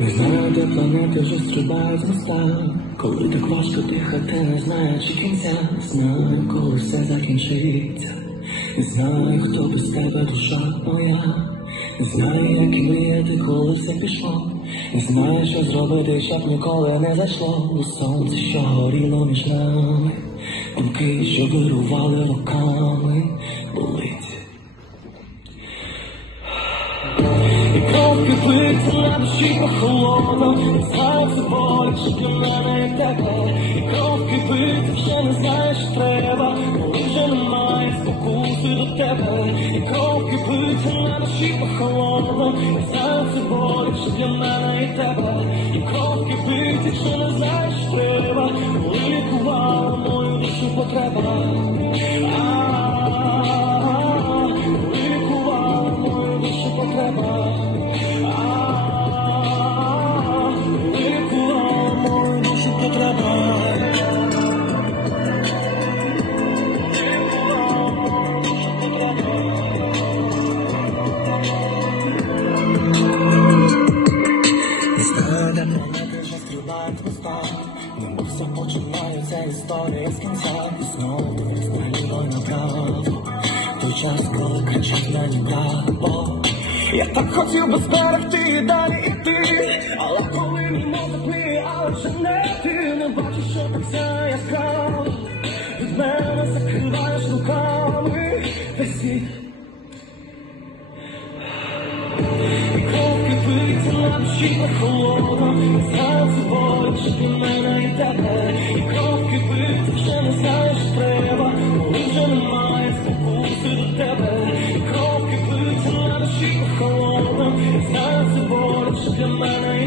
Не знаю, де планети вже стрибають з моста Коли так важко дихати, не знаючи кінця Знаю, коли все закінчиться. Знаю, хто без тебе душа моя. Знаю, як мріяти, коли все пішло. Знаю, що зробити, щоб ніколи не зайшло. У сонце, що горіло між нами. Думки, що вирували роками Болить кров кипить на душі похолону, Не знаю, це боляче для мене і тебе. І кров кипить, вже не знаєш, треба. Коли вже немає спокуси до тебе. І кров кипить на душі прохолодно Не знаю, це боляче для мене і тебе. І кров кипить, вже не планети вже стрибають пуста, все починається історія з кінця. І знову наліво направо той час, коли кричать на небо. Я так хотів би зберегти і далі іти Але коли не мозок мріє, але вже не ти Не бачиш, що так все яскраво Пить лапші холодно, зазвоч мене й тебе, і кров кипить, вже не знаєш треба, коли вже немає спокуси до тебе, і кров кипить, лапші холодно, зазвоч для мене.